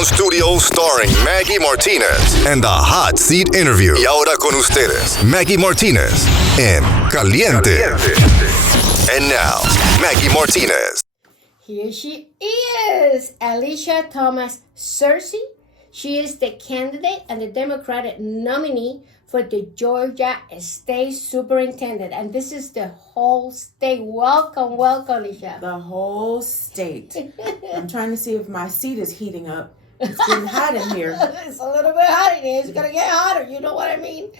Sound Studios starring Maggy Martinez and the Hot Seat Interview. Y ahora con ustedes, Maggy Martinez en Caliente. And now, Maggy Martinez. Here she is, Alisha Thomas Searcy. She is the candidate and the Democratic nominee for the Georgia State Superintendent. And this is the whole state. Welcome, Alisha. The whole state. I'm trying to see if my seat is heating up. It's getting hot in here. It's a little bit hot in here. It's going to get hotter. You know what I mean?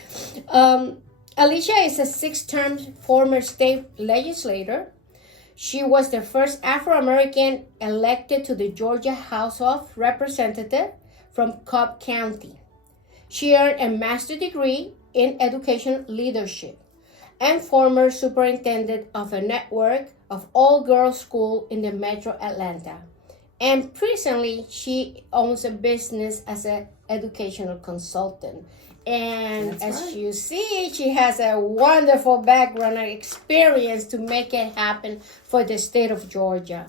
Alisha is a 6-term former state legislator. She was the first Afro-American elected to the Georgia House of Representatives from Cobb County. She earned a master's degree in education leadership and former superintendent of a network of all-girls schools in the metro Atlanta. And presently, she owns a business as an educational consultant. And That's as right. you see, she has a wonderful background and experience to make it happen for the state of Georgia.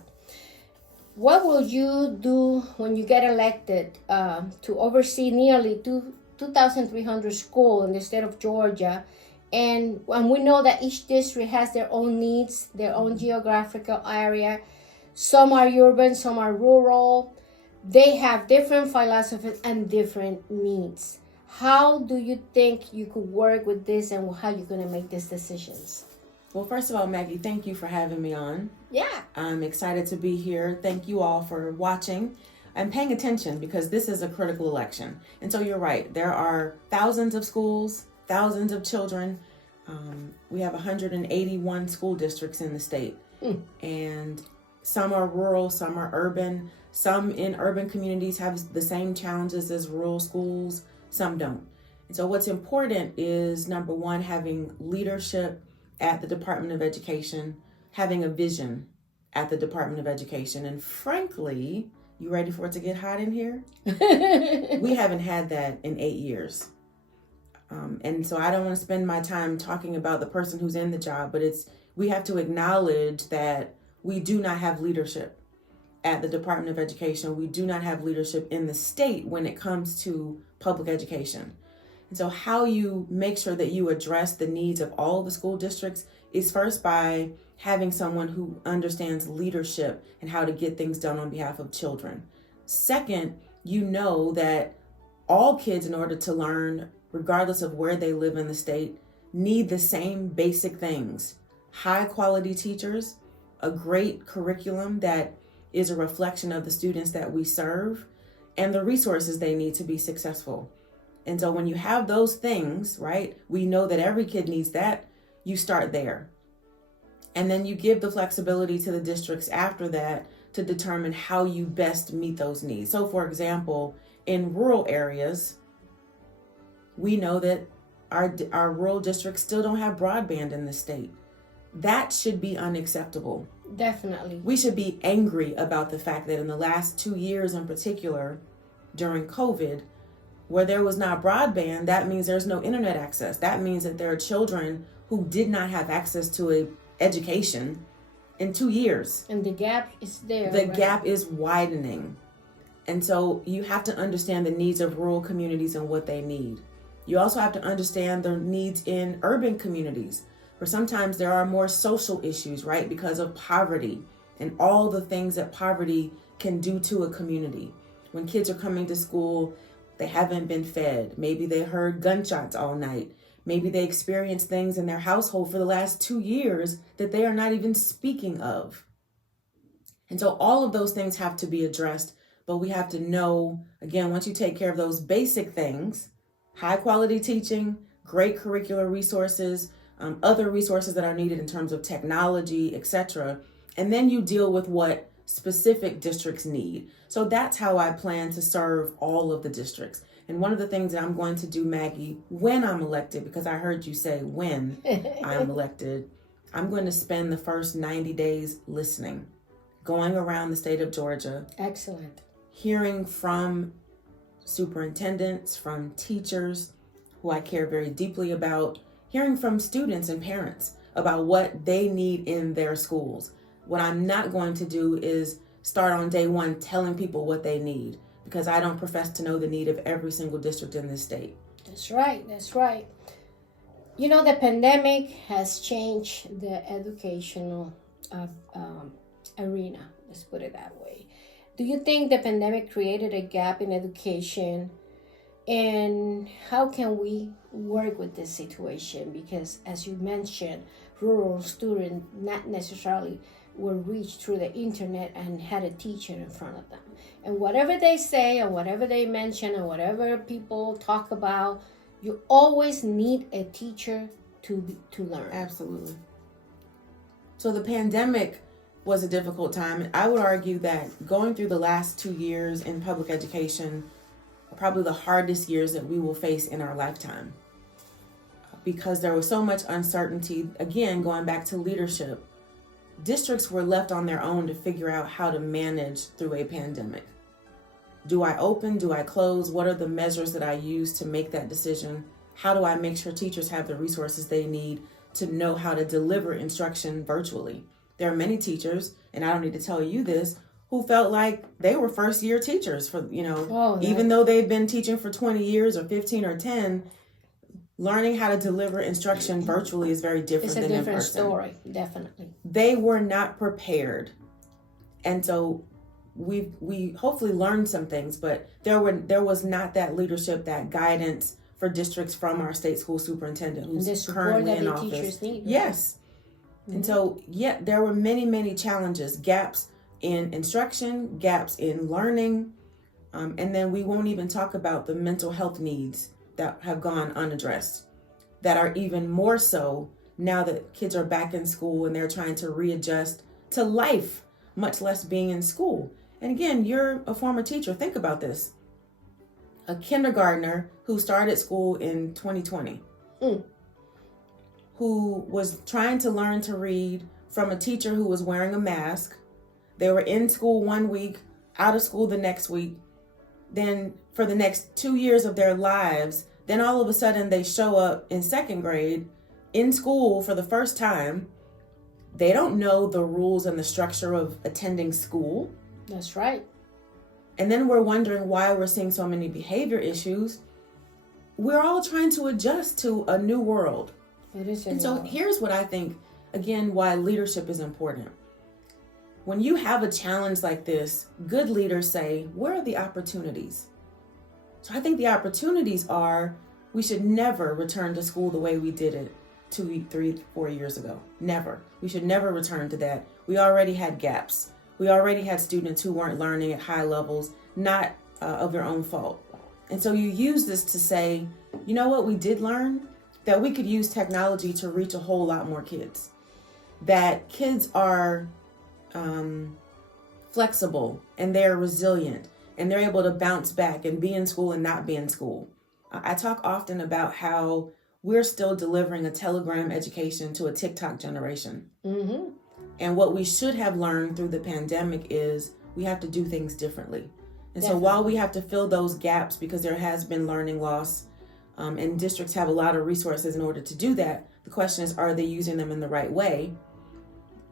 What will you do when you get elected to oversee nearly 2,300 schools in the state of Georgia? And we know that each district has their own needs, their own geographical area. Some are urban, some are rural. They have different philosophies and different needs. How do you think you could work with this, and how you're going to make these decisions? Well, first of all, Maggie, thank you for having me on. Yeah. I'm excited to be here. Thank you all for watching and paying attention, because this is a critical election. And so you're right. There are thousands of schools, thousands of children. We have 181 school districts in the state. And some are rural, some are urban. Some in urban communities have the same challenges as rural schools. Some don't. And so what's important is, number one, having leadership at the Department of Education, having a vision at the Department of Education. And frankly, you ready for it to get hot in here? We haven't had that in 8 years. And so I don't want to spend my time talking about the person who's in the job, but we have to acknowledge that we do not have leadership at the Department of Education. We do not have leadership in the state when it comes to public education. And so how you make sure that you address the needs of all the school districts is first by having someone who understands leadership and how to get things done on behalf of children. Second, you know that all kids, in order to learn, regardless of where they live in the state, need the same basic things: high quality teachers, a great curriculum that is a reflection of the students that we serve, and the resources they need to be successful. And so when you have those things, right, we know that every kid needs that. You start there. And then you give the flexibility to the districts after that to determine how you best meet those needs. So for example, in rural areas, we know that our rural districts still don't have broadband in the state. That should be unacceptable. Definitely. We should be angry about the fact that in the last 2 years in particular, during COVID, where there was not broadband, that means there's no internet access. That means that there are children who did not have access to an education in 2 years. And the gap is there. The right? gap is widening. And so you have to understand the needs of rural communities and what they need. You also have to understand the needs in urban communities, where sometimes there are more social issues, right? Because of poverty and all the things that poverty can do to a community. When kids are coming to school, they haven't been fed. Maybe they heard gunshots all night. Maybe they experienced things in their household for the last 2 years that they are not even speaking of. And so all of those things have to be addressed, but we have to know, again, once you take care of those basic things, high quality teaching, great curricular resources, other resources that are needed in terms of technology, etc. And then you deal with what specific districts need. So that's how I plan to serve all of the districts. And one of the things that I'm going to do, Maggie, when I'm elected, because I heard you say when I'm elected, I'm going to spend the first 90 days listening, going around the state of Georgia. Excellent. Hearing from superintendents, from teachers who I care very deeply about, hearing from students and parents about what they need in their schools. What I'm not going to do is start on day one telling people what they need. because I don't profess to know the need of every single district in this state. That's right. That's right. You know, the pandemic has changed the educational arena. Let's put it that way. Do you think the pandemic created a gap in education? And how can we work with this situation? Because as you mentioned, rural students not necessarily were reached through the internet and had a teacher in front of them. And whatever they say and whatever they mention and whatever people talk about, you always need a teacher to learn. Absolutely. So the pandemic was a difficult time. I would argue that going through the last 2 years in public education are probably the hardest years that we will face in our lifetime, because there was so much uncertainty. Again, going back to leadership, districts were left on their own to figure out how to manage through a pandemic. Do I open? Do I close? What are the measures that I use to make that decision? How do I make sure teachers have the resources they need to know how to deliver instruction virtually? There are many teachers, and I don't need to tell you this, who felt like they were first year teachers for, even though they've been teaching for 20 years or 15 or 10, learning how to deliver instruction virtually is very different than in person. It's a different story, definitely. They were not prepared. And so we hopefully learned some things, but there was not that leadership, that guidance for districts from our state school superintendent who's currently in office. Teachers need, right? Yes. Mm-hmm. And so, there were many, many challenges, gaps in instruction, gaps in learning, and then we won't even talk about the mental health needs that have gone unaddressed, that are even more so now that kids are back in school and they're trying to readjust to life, much less being in school. And again, you're a former teacher. Think about this. A kindergartner who started school in 2020, who was trying to learn to read from a teacher who was wearing a mask. They were in school 1 week, out of school the next week. Then for the next 2 years of their lives, then all of a sudden they show up in second grade in school for the first time. They don't know the rules and the structure of attending school. That's right. And then we're wondering why we're seeing so many behavior issues. We're all trying to adjust to a new world. It is. And so here's what I think, again, why leadership is important. When you have a challenge like this, good leaders say, where are the opportunities? So I think the opportunities are, we should never return to school the way we did it 2, 3, 4 years ago. Never. We should never return to that. We already had gaps. We already had students who weren't learning at high levels, not of their own fault. And so you use this to say, you know what we did learn? That we could use technology to reach a whole lot more kids. That kids are flexible and they're resilient and they're able to bounce back and be in school and not be in school. I talk often about how we're still delivering a telegram education to a TikTok generation. Mm-hmm. And what we should have learned through the pandemic is we have to do things differently. And so while we have to fill those gaps because there has been learning loss, and districts have a lot of resources in order to do that, the question is, are they using them in the right way?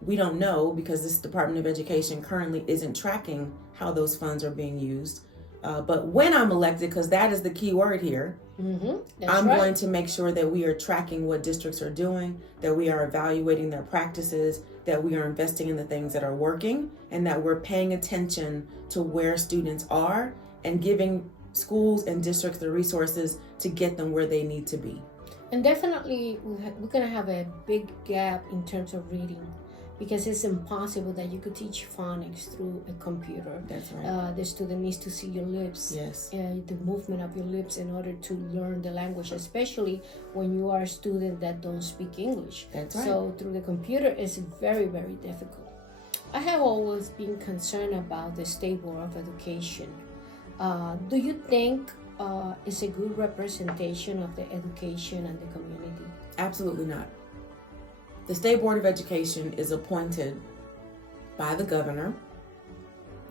We don't know, because this Department of Education currently isn't tracking how those funds are being used. But when I'm elected, because that is the key word here, I'm going to make sure that we are tracking what districts are doing, that we are evaluating their practices, that we are investing in the things that are working, and that we're paying attention to where students are and giving schools and districts the resources to get them where they need to be. And definitely we're going to have a big gap in terms of reading, because it's impossible that you could teach phonics through a computer. That's right. The student needs to see your lips, yes, the movement of your lips in order to learn the language, especially when you are a student that don't speak English. That's right. So through the computer, it's very, very difficult. I have always been concerned about the State Board of Education. Do you think it's a good representation of the education and the community? Absolutely not. The State Board of Education is appointed by the governor.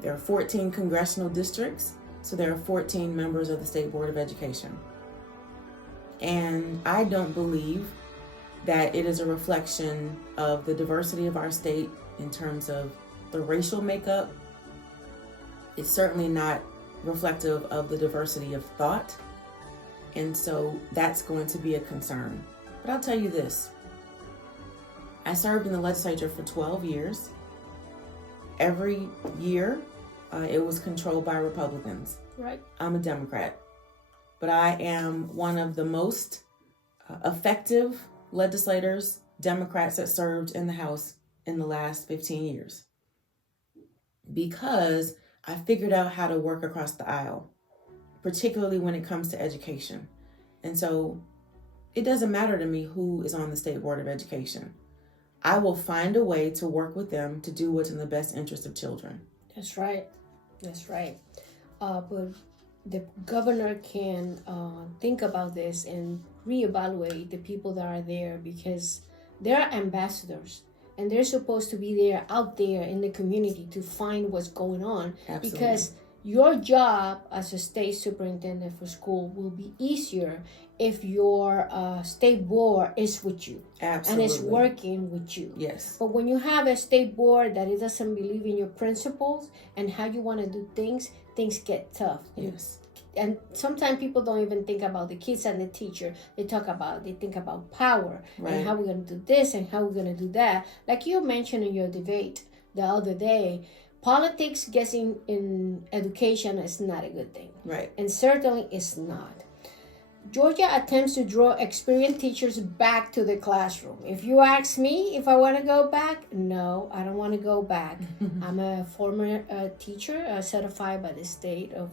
There are 14 congressional districts, so there are 14 members of the State Board of Education. And I don't believe that it is a reflection of the diversity of our state in terms of the racial makeup. It's certainly not reflective of the diversity of thought. And so that's going to be a concern. But I'll tell you this. I served in the legislature for 12 years. Every year, it was controlled by Republicans. Right. I'm a Democrat. But I am one of the most effective legislators, Democrats that served in the House in the last 15 years. Because I figured out how to work across the aisle, particularly when it comes to education. And so it doesn't matter to me who is on the State Board of Education. I will find a way to work with them to do what's in the best interest of children. That's right. That's right. But the governor can think about this and reevaluate the people that are there, because they're ambassadors and they're supposed to be there out there in the community to find what's going on. Absolutely. Because your job as a state superintendent for school will be easier if your state board is with you. Absolutely. And is working with you. Yes. But when you have a state board that it doesn't believe in your principles and how you want to do things, things get tough. Yes. And sometimes people don't even think about the kids and the teacher. They think about power, right, and how we're going to do this and how we're going to do that. Like you mentioned in your debate the other day, politics getting in education is not a good thing. Right. And certainly it's not. Georgia attempts to draw experienced teachers back to the classroom. If you ask me if I want to go back, no, I don't want to go back. I'm a former teacher, certified by the state of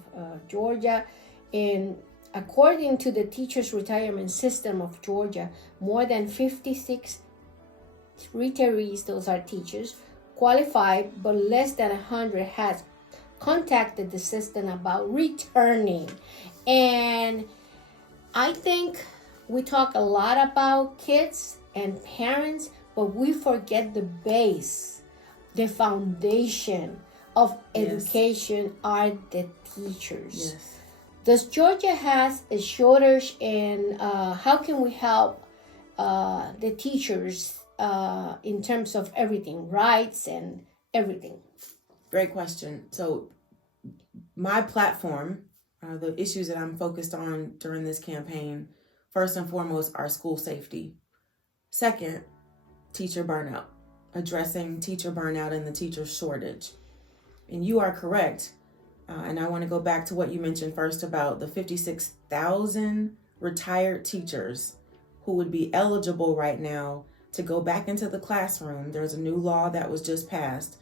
Georgia. And according to the teachers' retirement system of Georgia, more than 56 retirees, those are teachers, qualified, but less than 100 has contacted the system about returning. And I think we talk a lot about kids and parents, but we forget the base, the foundation of education are the teachers. Yes. Does Georgia has a shortage in how can we help the teachers in terms of everything, rights and everything? Great question. So my platform, the issues that I'm focused on during this campaign, first and foremost, are school safety. Second, teacher burnout, addressing teacher burnout and the teacher shortage. And you are correct. And I want to go back to what you mentioned first about the 56,000 retired teachers who would be eligible right now to go back into the classroom. There's a new law that was just passed.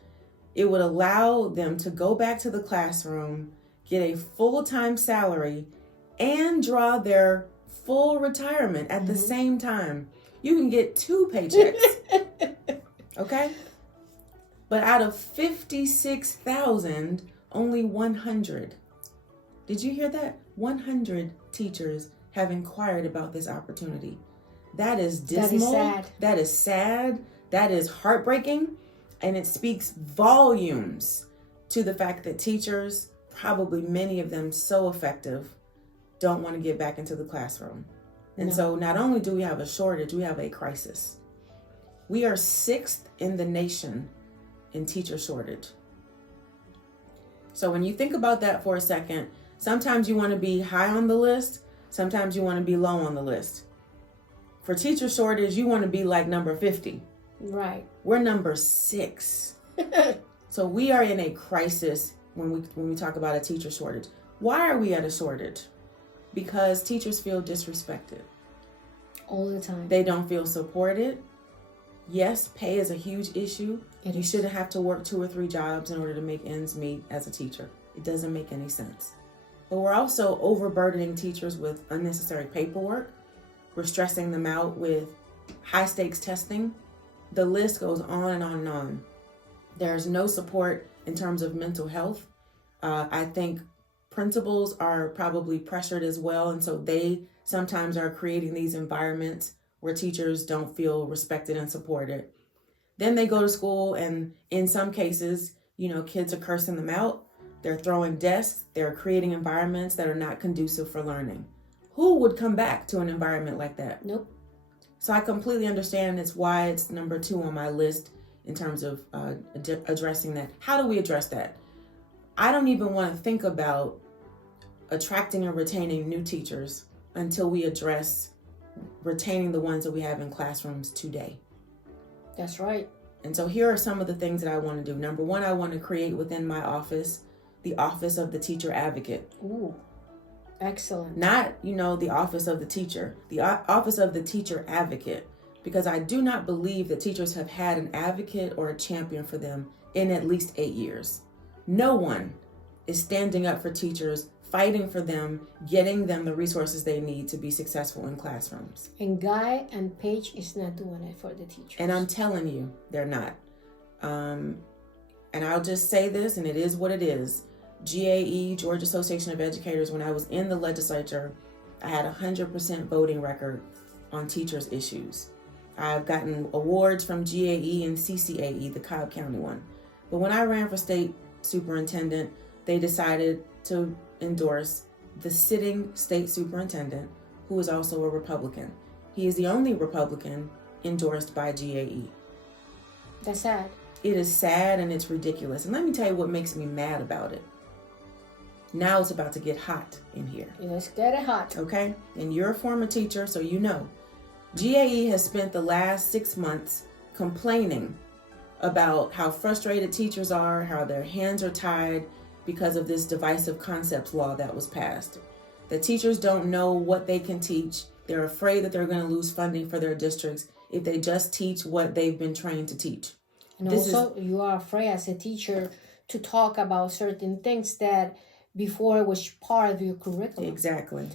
It would allow them to go back to the classroom, get a full-time salary, and draw their full retirement at the same time. You can get 2 paychecks. Okay? But out of 56,000, only 100. Did you hear that? 100 teachers have inquired about this opportunity. That is dismal. That is sad. That is sad. That is heartbreaking. And it speaks volumes to the fact that teachers, probably many of them so effective, don't want to get back into the classroom. And so not only do we have a shortage, we have a crisis. We are 6th in the nation in teacher shortage. So when you think about that for a second, sometimes you want to be high on the list, sometimes you want to be low on the list. For teacher shortage, you want to be like number 50. Right. We're number 6. So we are in a crisis when we talk about a teacher shortage. Why are we at a shortage? Because teachers feel disrespected. All the time. They don't feel supported. Yes, pay is a huge issue. It You is. shouldn't have to work 2 or 3 jobs in order to make ends meet as a teacher. It doesn't make any sense. But we're also overburdening teachers with unnecessary paperwork. We're stressing them out with high stakes testing. The list goes on and on and on. There's no support in terms of mental health. I think principals are probably pressured as well. And so they sometimes are creating these environments where teachers don't feel respected and supported. Then they go to school and in some cases, kids are cursing them out. They're throwing desks. They're creating environments that are not conducive for learning. Who would come back to an environment like that? Nope. So I completely understand it's why it's number 2 on my list in terms of addressing that. How do we address that? I don't even want to think about attracting and retaining new teachers until we address retaining the ones that we have in classrooms today. That's right. And so here are some of the things that I want to do. Number one, I want to create within my office the Office of the Teacher Advocate. Ooh, excellent. Not, the Office of the Teacher, the Office of the Teacher Advocate, because I do not believe that teachers have had an advocate or a champion for them in at least 8 years. No one is standing up for teachers, fighting for them, getting them the resources they need to be successful in classrooms. And Guy and Paige is not doing it for the teachers. And I'm telling you, they're not. And I'll just say this, and it is what it is. GAE, Georgia Association of Educators, when I was in the legislature, I had 100% voting record on teachers' issues. I've gotten awards from GAE and CCAE, the Cobb County one. But when I ran for state superintendent, they decided to endorse the sitting state superintendent, who is also a Republican. He is the only Republican endorsed by GAE. That's sad. It is sad and it's ridiculous. And let me tell you what makes me mad about it. Now it's about to get hot in here. Let's get it hot. Okay? And you're a former teacher, so you know. GAE has spent the last 6 months complaining about how frustrated teachers are, how their hands are tied because of this divisive concepts law that was passed. The teachers don't know what they can teach. They're afraid that they're going to lose funding for their districts if they just teach what they've been trained to teach. And also, you are afraid as a teacher to talk about certain things that before it was part of your curriculum. Exactly.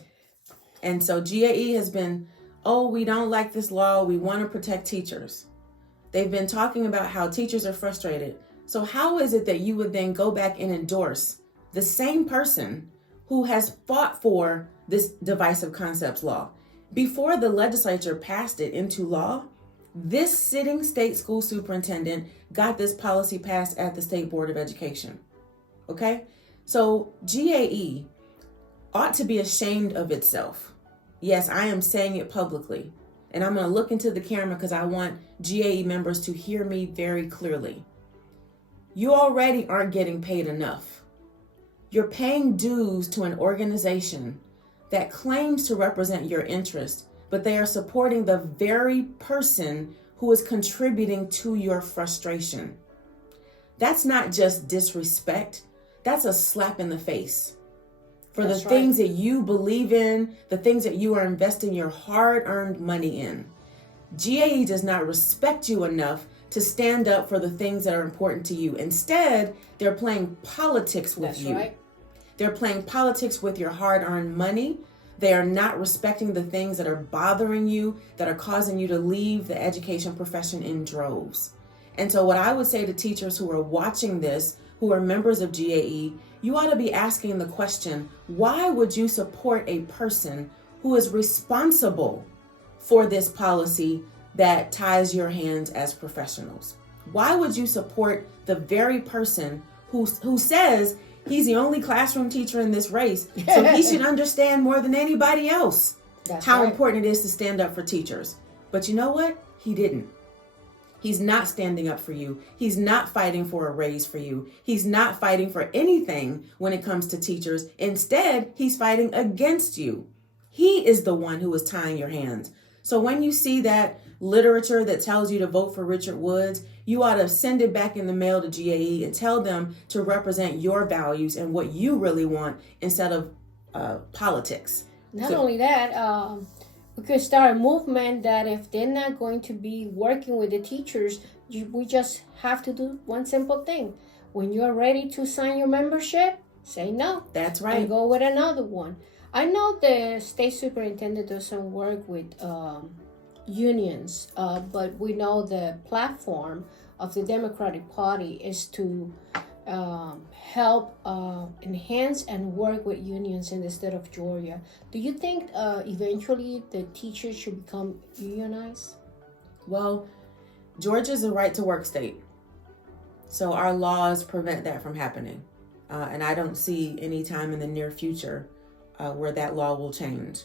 And so GAE has been, we don't like this law. We want to protect teachers. They've been talking about how teachers are frustrated. So how is it that you would then go back and endorse the same person who has fought for this divisive concepts law? Before the legislature passed it into law, this sitting state school superintendent got this policy passed at the State Board of Education. Okay? So GAE ought to be ashamed of itself. Yes, I am saying it publicly. And I'm going to look into the camera because I want GAE members to hear me very clearly. You already aren't getting paid enough. You're paying dues to an organization that claims to represent your interest, but they are supporting the very person who is contributing to your frustration. That's not just disrespect. That's a slap in the face for the things that you believe in, the things that you are investing your hard-earned money in. GAE does not respect you enough to stand up for the things that are important to you. Instead, they're playing politics with you. Right. They're playing politics with your hard-earned money. They are not respecting the things that are bothering you, that are causing you to leave the education profession in droves. And so what I would say to teachers who are watching this, who are members of GAE, you ought to be asking the question, why would you support a person who is responsible for this policy that ties your hands as professionals? Why would you support the very person who says he's the only classroom teacher in this race, so he should understand more than anybody else how important it is to stand up for teachers? But you know what? He didn't. He's not standing up for you. He's not fighting for a raise for you. He's not fighting for anything when it comes to teachers. Instead, he's fighting against you. He is the one who is tying your hands. So when you see that literature that tells you to vote for Richard Woods, you ought to send it back in the mail to GAE and tell them to represent your values and what you really want instead of politics. Not only that, we could start a movement that if they're not going to be working with the teachers, we just have to do one simple thing. When you're ready to sign your membership, say no. That's right. And go with another one. I know the state superintendent doesn't work with unions, but we know the platform of the Democratic Party is to help enhance and work with unions in the state of Georgia. Do you think eventually the teachers should become unionized? Well, Georgia's a right-to-work state, so our laws prevent that from happening. And I don't see any time in the near future where that law will change.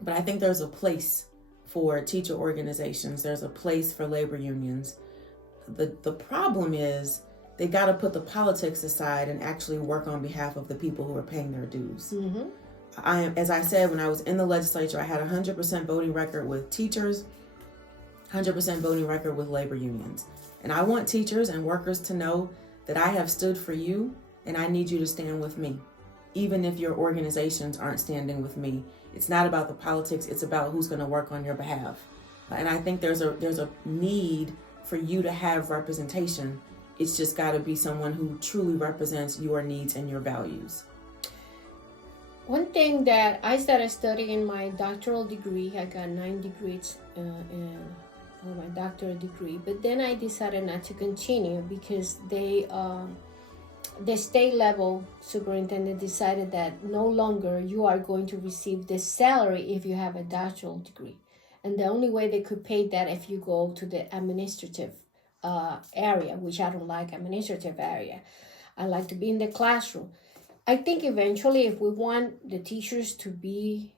But I think there's a place for teacher organizations. There's a place for labor unions. The problem is they got to put the politics aside and actually work on behalf of the people who are paying their dues. As I said, when I was in the legislature, I had 100% voting record with teachers, 100% voting record with labor unions. And I want teachers and workers to know that I have stood for you, and I need you to stand with me, even if your organizations aren't standing with me. It's not about the politics, it's about who's going to work on your behalf. And I think there's a need for you to have representation. It's just got to be someone who truly represents your needs and your values. One thing that I started studying my doctoral degree, I got 9 degrees for my doctoral degree, but then I decided not to continue because the state level superintendent decided that no longer you are going to receive this salary if you have a doctoral degree. And the only way they could pay that if you go to the administrative area, which I don't like administrative area. I like to be in the classroom. I think eventually if we want the teachers to be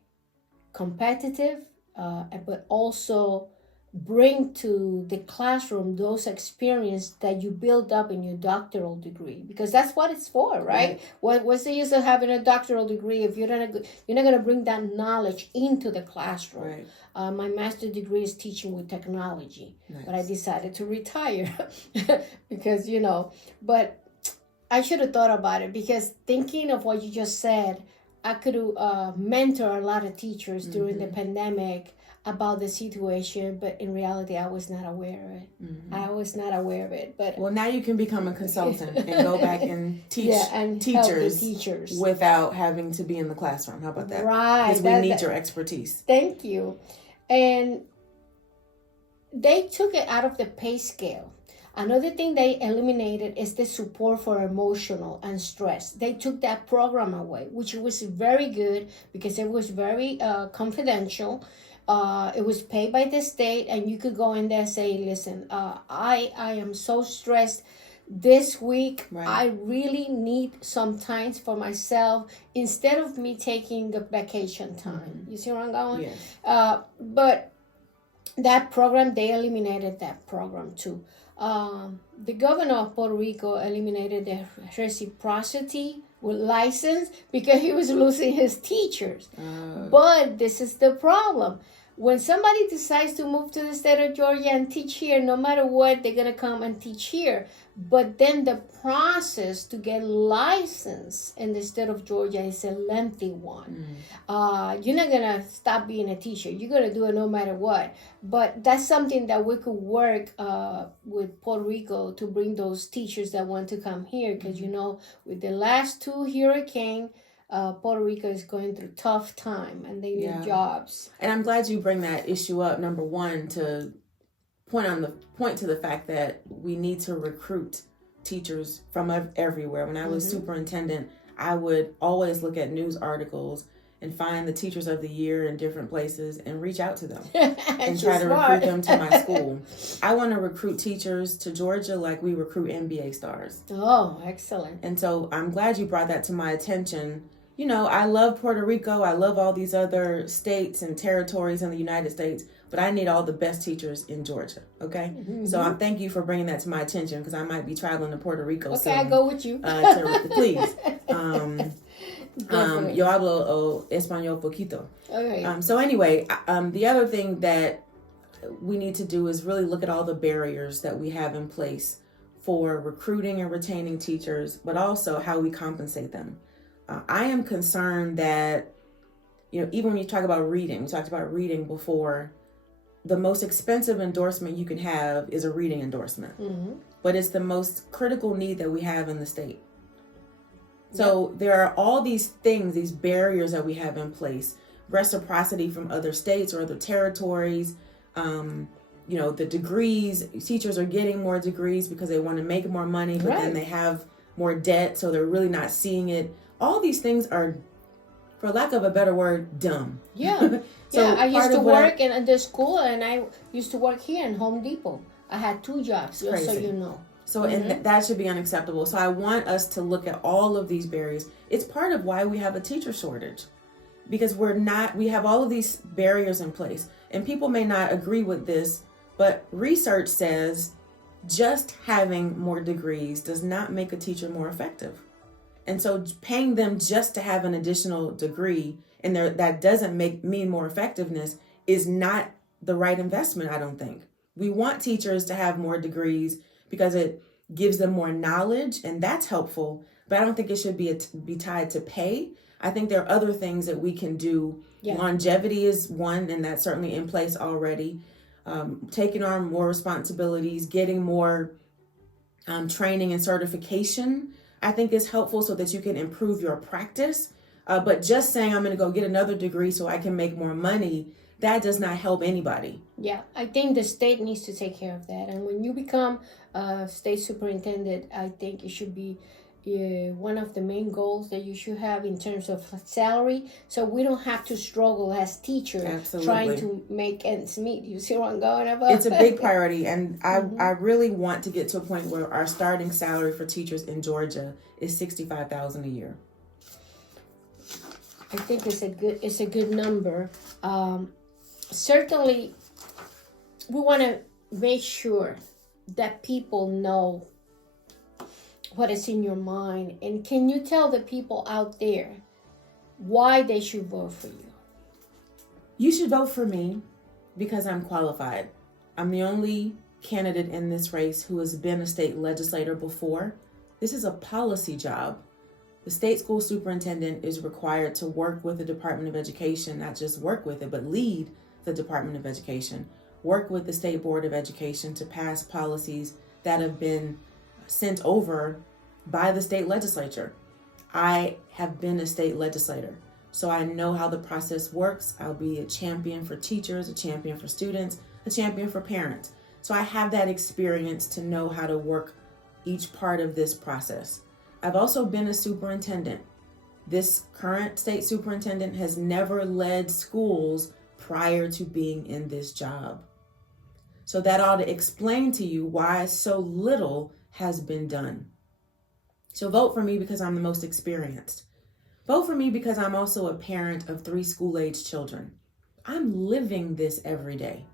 competitive, but also bring to the classroom those experiences that you build up in your doctoral degree, because that's what it's for, right? What's the use of having a doctoral degree if you're not going to bring that knowledge into the classroom? My master's degree is teaching with technology, but I decided to retire because, but I should have thought about it, because thinking of what you just said, I could mentor a lot of teachers during the pandemic about the situation, but in reality, I was not aware of it. I was not aware of it. But well, now you can become a consultant and go back and teach teachers without having to be in the classroom. How about that? Right. Because we need your expertise. Thank you. And they took it out of the pay scale. Another thing they eliminated is the support for emotional and stress. They took that program away, which was very good because it was very confidential. It was paid by the state, and you could go in there and say, listen, I am so stressed this week. I really need some time for myself instead of me taking the vacation time. You see where I'm going? Yes. But that program, they eliminated that program too. The governor of Puerto Rico eliminated the reciprocity with license because he was losing his teachers. But this is the problem. When somebody decides to move to the state of Georgia and teach here, no matter what, they're going to come and teach here. But then the process to get licensed in the state of Georgia is a lengthy one. You're not going to stop being a teacher. You're going to do it no matter what. But that's something that we could work with Puerto Rico to bring those teachers that want to come here. Because, with the last 2 hurricanes, Puerto Rico is going through tough time and they need jobs. And I'm glad you bring that issue up, number one, to point to the fact that we need to recruit teachers from everywhere. When I was superintendent, I would always look at news articles and find the teachers of the year in different places and reach out to them and try to recruit them to my school. I want to recruit teachers to Georgia like we recruit NBA stars. Oh, excellent. And so I'm glad you brought that to my attention. I love Puerto Rico. I love all these other states and territories in the United States, but I need all the best teachers in Georgia. Okay. So I thank you for bringing that to my attention, because I might be traveling to Puerto Rico soon. Okay, I go with you. Please. Yo hablo español poquito. Okay. So anyway, the other thing that we need to do is really look at all the barriers that we have in place for recruiting and retaining teachers, but also how we compensate them. I am concerned that, even when you talk about reading, we talked about reading before, the most expensive endorsement you can have is a reading endorsement. But it's the most critical need that we have in the state. So there are all these things, these barriers that we have in place, reciprocity from other states or other territories, the degrees, teachers are getting more degrees because they want to make more money, but then they have more debt, so they're really not seeing it. All these things are, for lack of a better word, dumb. Yeah. So I used to work in the school, and I used to work here in Home Depot. I had 2 jobs, just so you know. So and that should be unacceptable. So I want us to look at all of these barriers. It's part of why we have a teacher shortage, because we have all of these barriers in place, and people may not agree with this, but research says just having more degrees does not make a teacher more effective. And so paying them just to have an additional degree and that doesn't mean more effectiveness is not the right investment, I don't think. We want teachers to have more degrees because it gives them more knowledge, and that's helpful, but I don't think it should be tied to pay. I think there are other things that we can do. Yeah. Longevity is one, and that's certainly in place already. Taking on more responsibilities, getting more training and certification, I think is helpful so that you can improve your practice. But just saying I'm going to go get another degree so I can make more money, that does not help anybody. Yeah, I think the state needs to take care of that. And when you become a state superintendent, I think it should be one of the main goals that you should have in terms of salary, so we don't have to struggle as teachers. Absolutely. Trying to make ends meet. You see what I'm going about? It's a big priority, and I really want to get to a point where our starting salary for teachers in Georgia is $65,000 a year. I think it's a good number. Certainly, we want to make sure that people know what is in your mind. And can you tell the people out there why they should vote for you? You should vote for me because I'm qualified. I'm the only candidate in this race who has been a state legislator before. This is a policy job. The state school superintendent is required to work with the Department of Education, not just work with it, but lead the Department of Education, work with the State Board of Education to pass policies that have been sent over by the state legislature. I have been a state legislator, so I know how the process works. I'll be a champion for teachers, a champion for students, a champion for parents. So I have that experience to know how to work each part of this process. I've also been a superintendent. This current state superintendent has never led schools prior to being in this job. So that ought to explain to you why so little has been done. So vote for me because I'm the most experienced. Vote for me because I'm also a parent of 3 school-age children. I'm living this every day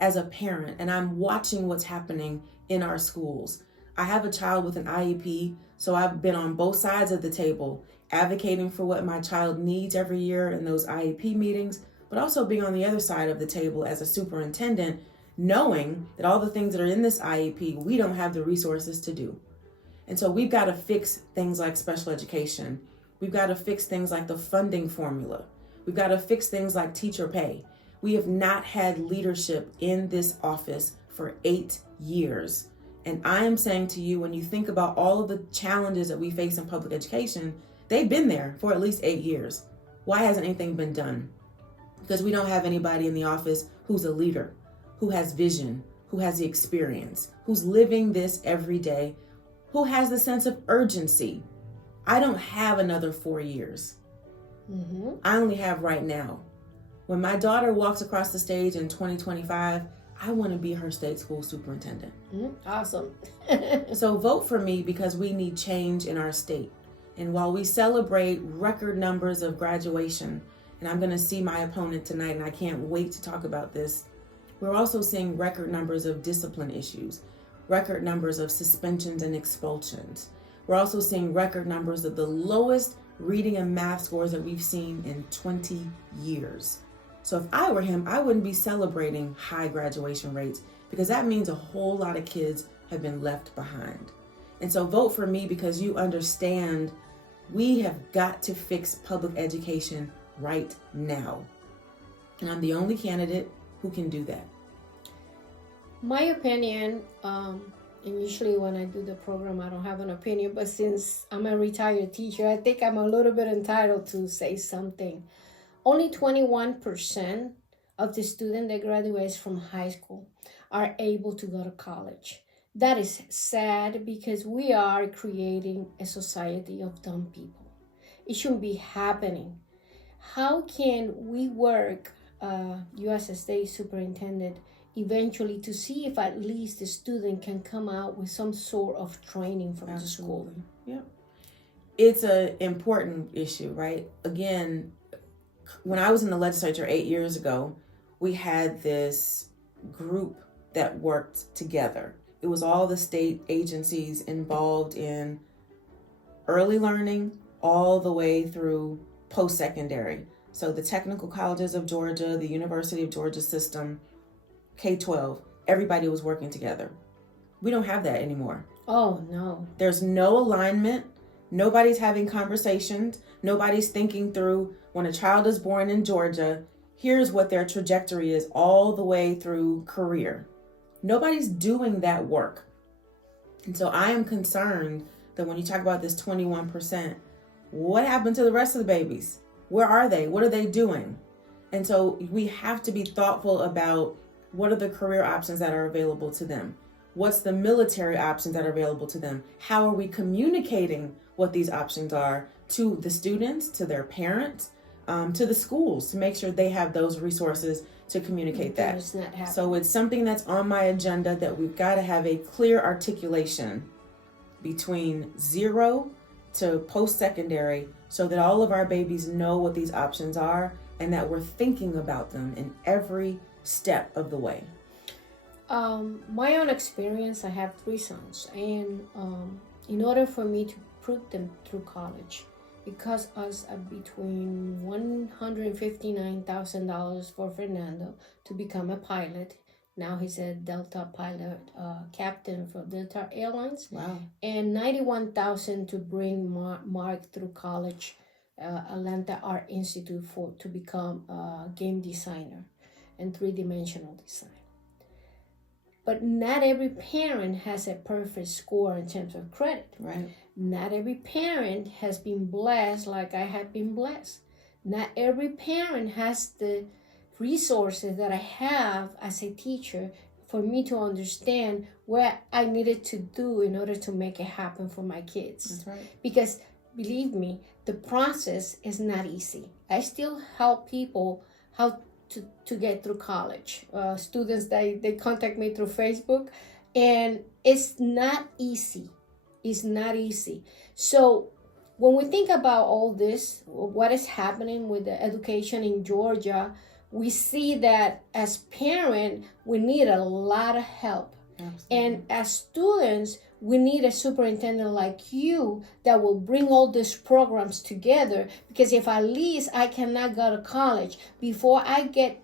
as a parent, and I'm watching what's happening in our schools. I have a child with an IEP, so I've been on both sides of the table, advocating for what my child needs every year in those IEP meetings, but also being on the other side of the table as a superintendent, knowing that all the things that are in this IEP, we don't have the resources to do. And so we've got to fix things like special education. We've got to fix things like the funding formula. We've got to fix things like teacher pay. We have not had leadership in this office for 8 years. And I am saying to you, when you think about all of the challenges that we face in public education, they've been there for at least 8 years. Why hasn't anything been done? Because we don't have anybody in the office who's a leader, who has vision, who has the experience, who's living this every day, who has the sense of urgency. I don't have another 4 years. I only have right now. When my daughter walks across the stage in 2025, I want to be her state school superintendent. Awesome. So vote for me because we need change in our state. And while we celebrate record numbers of graduation, and I'm going to see my opponent tonight, and I can't wait to talk about this, we're also seeing record numbers of discipline issues, record numbers of suspensions and expulsions. We're also seeing record numbers of the lowest reading and math scores that we've seen in 20 years. So if I were him, I wouldn't be celebrating high graduation rates because that means a whole lot of kids have been left behind. And so vote for me because you understand we have got to fix public education right now. And I'm the only candidate who can do that. My opinion, and usually when I do the program, I don't have an opinion, but since I'm a retired teacher, I think I'm a little bit entitled to say something. Only 21% of the students that graduate from high school are able to go to college. That is sad because we are creating a society of dumb people. It shouldn't be happening. How can we work, you as a state superintendent, eventually to see if at least the student can come out with some sort of training from the school? Yeah. It's an important issue, right? Again, when I was in the legislature 8 years ago, we had this group that worked together. it was all the state agencies involved in early learning all the way through post-secondary. So the technical colleges of Georgia, the University of Georgia system, K-12, everybody was working together. We don't have that anymore. Oh, no. There's no alignment. Nobody's having conversations. Nobody's thinking through, when a child is born in Georgia, here's what their trajectory is all the way through career. Nobody's doing that work. And so I am concerned that when you talk about this 21%, what happened to the rest of the babies? Where are they? What are they doing? And so we have to be thoughtful about what are the career options that are available to them? What's the military options that are available to them? How are we communicating what these options are to the students, to their parents, to the schools, to make sure they have those resources to communicate that. So it's something that's on my agenda that we've got to have a clear articulation between 0 to post-secondary so that all of our babies know what these options are and that we're thinking about them in every step of the way. My own experience, I have 3 sons, and in order for me to put them through college, it cost us between $159,000 for Fernando to become a pilot. Now he's a Delta pilot, captain for Delta Airlines. Wow. And $91,000 to bring Mark through college, Atlanta Art Institute to become a game designer and 3-dimensional design. But not every parent has a perfect score in terms of credit. Right. Not every parent has been blessed like I have been blessed. Not every parent has the resources that I have as a teacher for me to understand what I needed to do in order to make it happen for my kids. That's right. Because believe me, the process is not easy. I still help people how to get through college. Students, they contact me through Facebook, and it's not easy. It's not easy. So when we think about all this, what is happening with the education in Georgia, we see that as parents, we need a lot of help. Absolutely. And as students, we need a superintendent like you that will bring all these programs together, because if at least I cannot go to college, before I get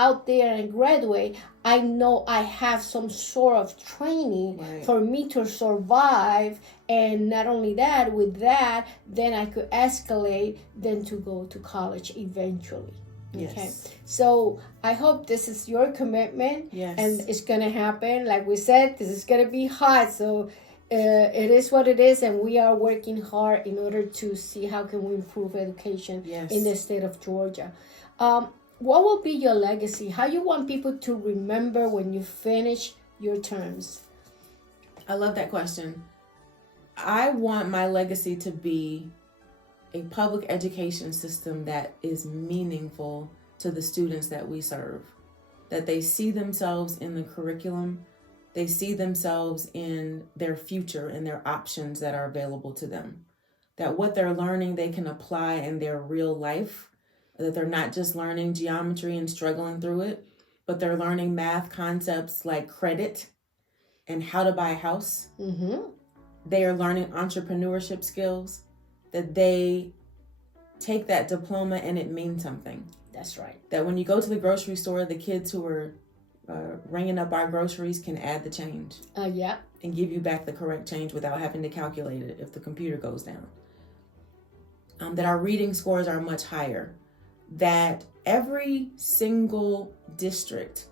out there and graduate, I know I have some sort of training for me to survive. And not only that, with that, then I could escalate then to go to college eventually. Yes. Okay, so I hope this is your commitment. Yes. And it's gonna happen. Like we said, this is gonna be hard. So it is what it is, and we are working hard in order to see how can we improve education in the state of Georgia. What will be your legacy? How you want people to remember when you finish your terms? I love that question. I want my legacy to be a public education system that is meaningful to the students that we serve, that they see themselves in the curriculum, they see themselves in their future and their options that are available to them, that what they're learning they can apply in their real life, that they're not just learning geometry and struggling through it, but they're learning math concepts like credit and how to buy a house. Mm-hmm. They are learning entrepreneurship skills, that they take that diploma and it means something. That's right. That when you go to the grocery store, the kids who are ringing up our groceries can add the change. Yeah. And give you back the correct change without having to calculate it if the computer goes down. That our reading scores are much higher. That every single district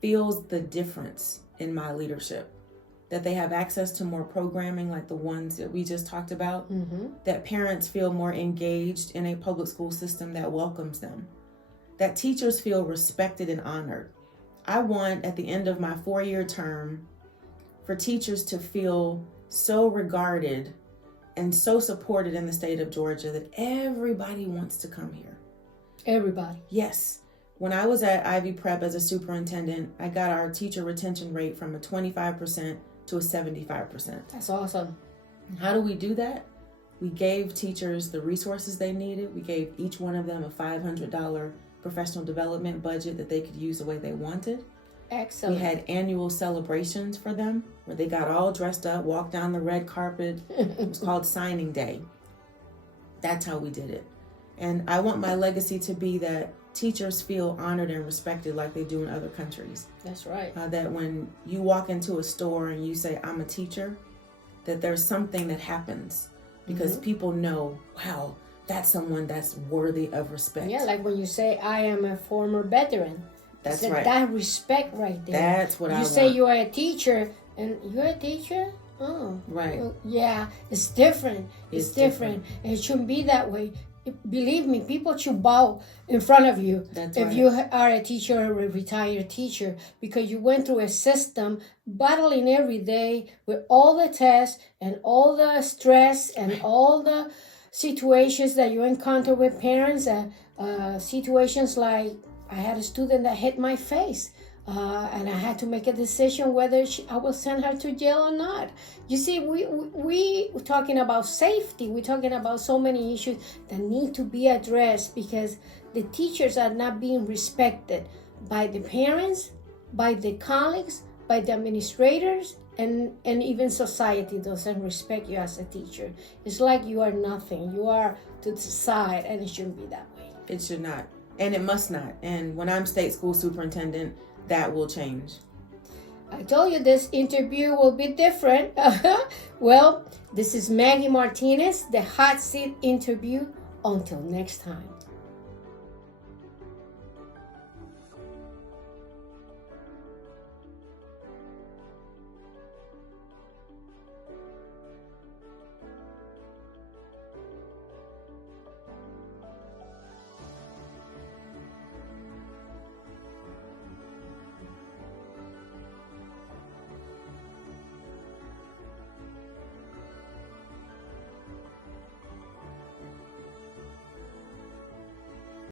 feels the difference in my leadership. That they have access to more programming like the ones that we just talked about. Mm-hmm. That parents feel more engaged in a public school system that welcomes them. That teachers feel respected and honored. I want, at the end of my 4-year term, for teachers to feel so regarded and so supported in the state of Georgia that everybody wants to come here. Everybody. Yes. When I was at Ivy Prep as a superintendent, I got our teacher retention rate from a 25% to a 75%. That's awesome. How do we do that? We gave teachers the resources they needed. We gave each one of them a $500 professional development budget that they could use the way they wanted. Excellent. We had annual celebrations for them where they got all dressed up, walked down the red carpet. It was called signing day. That's how we did it. And I want my legacy to be that teachers feel honored and respected like they do in other countries. That's right. That when you walk into a store and you say, I'm a teacher, that there's something that happens because people know, wow, that's someone that's worthy of respect. Yeah, like when you say, I am a former veteran. That's right. That respect right there. That's what I want. You say you are a teacher, and you're a teacher? Oh. Right. Well, yeah, it's different. It's different. And it shouldn't be that way. Believe me, people should bow in front of you if you are a teacher or a retired teacher, because you went through a system battling every day with all the tests and all the stress and all the situations that you encounter with parents. Situations like I had a student that hit my face. And I had to make a decision whether I will send her to jail or not. You see, we're talking about safety. We're talking about so many issues that need to be addressed because the teachers are not being respected by the parents, by the colleagues, by the administrators, and even society doesn't respect you as a teacher. It's like you are nothing. You are to the side, and it shouldn't be that way. It should not, and it must not. And when I'm state school superintendent, that will change. I told you this interview will be different. Well, this is Maggy Martinez, the hot seat interview. Until next time.